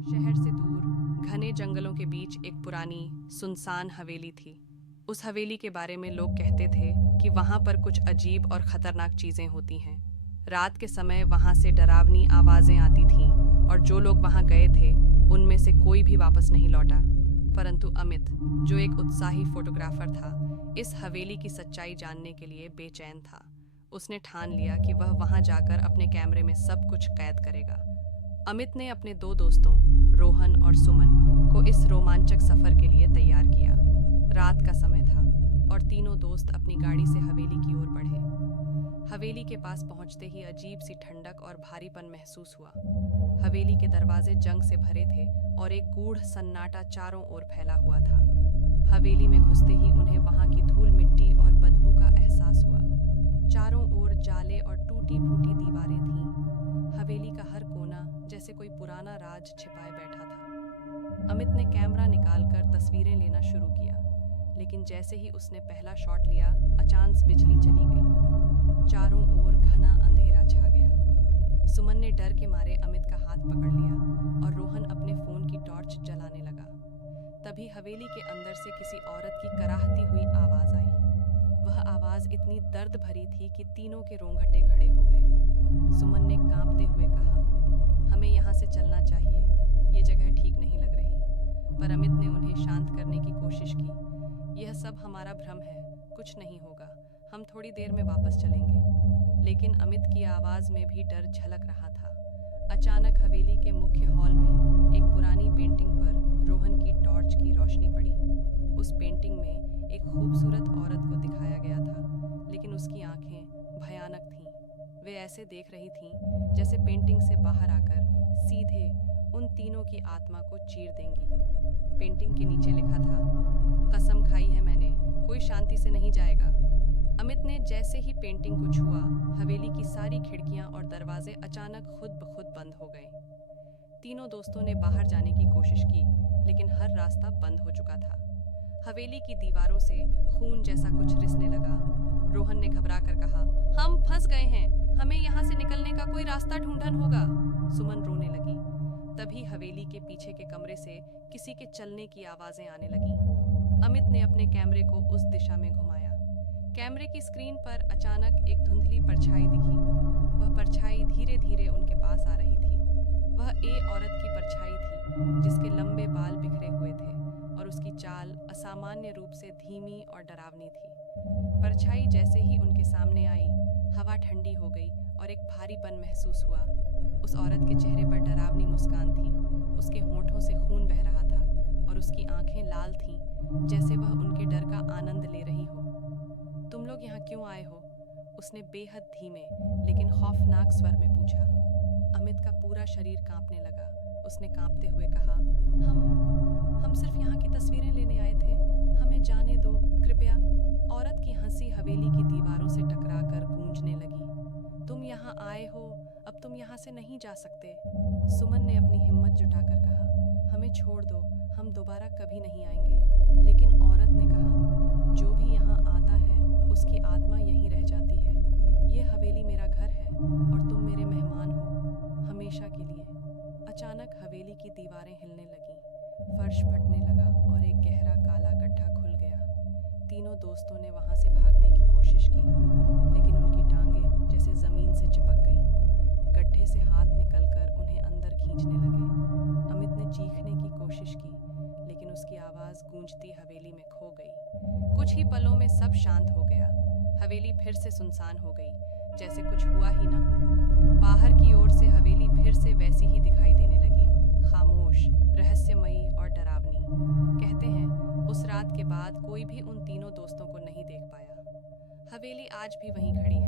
शहर से दूर घने जंगलों के बीच एक पुरानी सुनसान हवेली थी। उस हवेली के बारे में लोग कहते थे कि वहां पर कुछ अजीब और खतरनाक चीजें होती हैं। रात के समय वहां से डरावनी आवाजें आती थीं और जो लोग वहां गए थे उनमें से कोई भी वापस नहीं लौटा। परंतु अमित, जो एक उत्साही फोटोग्राफर था, इस हवेली की सच्चाई जानने के लिए बेचैन था। उसने ठान लिया कि वह वहां जाकर अपने कैमरे में सब कुछ कैद करेगा। अमित ने अपने दो दोस्तों रोहन और सुमन को इस रोमांचक सफर के लिए तैयार किया। रात का समय था और तीनों दोस्त अपनी गाड़ी से हवेली की ओर बढ़े। हवेली के पास पहुंचते ही अजीब सी ठंडक और भारीपन महसूस हुआ। हवेली के दरवाजे जंग से भरे थे और एक गूढ़ सन्नाटा चारों ओर फैला हुआ था। हवेली में घुसते ही उन्हें वहां की धूल मिट्टी और बदबू का एहसास हुआ। चारों ओर जाले और टूटी फूटी दीवारें थीं। हवेली का हर कोना जैसे कोई पुराना राज छिपाए बैठा था। अमित ने कैमरा निकालकर तस्वीरें लेना शुरू किया, लेकिन जैसे ही उसने पहला शॉट लिया, अचानक बिजली चली गई। चारों ओर घना अंधेरा छा गया। सुमन ने डर के मारे अमित का हाथ पकड़ लिया और रोहन अपने फोन की टॉर्च जलाने लगा। तभी हवेली के अंदर से किसी औरत की कराहती हुई आवाज आई। वह आवाज इतनी दर्द भरी थी कि तीनों के रोंगटे खड़े हो गए। सुमन ने कांपते हुए कहा, हमें यहाँ से चलना चाहिए, ये जगह ठीक नहीं लग रही। पर अमित ने उन्हें शांत करने की कोशिश की। यह सब हमारा भ्रम है, कुछ नहीं होगा, हम थोड़ी देर में वापस चलेंगे। लेकिन अमित की आवाज में भी डर झलक रहा था। अचानक हवेली के मुख्य हॉल में एक पुरानी पेंटिंग पर रोहन की टॉर्च की रोशनी पड़ी। उस पेंटिंग में एक खूबसूरत औरत को दिखाया गया था, लेकिन उसकी आंखें भयानक थीं। वे ऐसे देख रही थीं जैसे पेंटिंग से बाहर आकर सीधे उन तीनों की आत्मा को चीर देंगी। पेंटिंग के नीचे लिखा था, कसम खाई है मैंने, कोई शांति से नहीं जाएगा। अमित ने जैसे ही पेंटिंग को छुआ, हवेली की सारी खिड़कियां और दरवाजे अचानक खुद ब खुद बंद हो गए। तीनों दोस्तों ने बाहर जाने की कोशिश की, लेकिन हर रास्ता बंद हो चुका था। हवेली की दीवारों से खून जैसा कुछ रिसने लगा। रोहन ने घबराकर कहा, हम फंस गए हैं, हमें यहाँ से निकलने का कोई रास्ता ढूंढना होगा। सुमन रोने लगी। तभी हवेली के पीछे के कमरे से किसी के चलने की आवाजें आने लगीं। अमित ने अपने कैमरे को उस दिशा में घुमाया। कैमरे की स्क्रीन पर अचानक एक धुंधली परछाई दिखी। वह परछाई धीरे धीरे उनके पास आ रही थी। वह एक औरत की परछाई थी, जिसके लंबे बाल बिखरे हुए थे और उसकी चाल असामान्य रूप से धीमी और डरावनी थी। परछाई जैसे ही उनके सामने आई, हवा ठंडी हो गई और एक भारीपन महसूस हुआ। उस औरत के चेहरे पर डरावनी मुस्कान थी। उसके होंठों से खून बह रहा था और उसकी आंखें लाल थीं, जैसे वह उनके डर का आनंद ले रही हो। तुम लोग यहाँ क्यों आए हो? उसने बेहद धीमे लेकिन खौफनाक स्वर में पूछा। अमित का पूरा शरीर कांपने लगा। उसने कांपते हुए कहा, हम सिर्फ यहाँ की तस्वीरें लेने आए थे, हमें जाने दो कृपया। औरत की हंसी हवेली की दीवारों से टकराकर गूंजने लगी। तुम यहाँ आए हो, अब तुम यहाँ से नहीं जा सकते। सुमन ने अपनी हिम्मत जुटाकर कहा, हमें छोड़ दो, हम दोबारा कभी नहीं आएंगे। लेकिन औरत ने कहा, जो भी यहाँ आता है उसकी आत्मा यहीं रह जाती है। ये हवेली मेरा घर है और तुम मेरे मेहमान हो, हमेशा के लिए। अचानक हवेली की दीवारें हिलने लगीं, फर्श फटने लगा और एक गहरा काला गड्ढा खुल गया। तीनों दोस्तों ने वहां से भागने की कोशिश की, लेकिन उनकी टांगें जैसे जमीन से चिपक गईं। गड्ढे से हाथ निकलकर उन्हें अंदर खींचने लगे। अमित ने चीखने की कोशिश की, लेकिन उसकी आवाज गूंजती हवेली में खो गई। कुछ ही पलों में सब शांत हो गया। हवेली फिर से सुनसान हो गई, जैसे कुछ हुआ ही ना हो। बाहर की ओर से हवेली फिर से वैसी ही दिखाई देने लगी, खामोश, रहस्यमयी और डरावनी। कहते हैं, उस रात के बाद कोई भी उन तीनों दोस्तों को नहीं देख पाया। हवेली आज भी वहीं खड़ी है,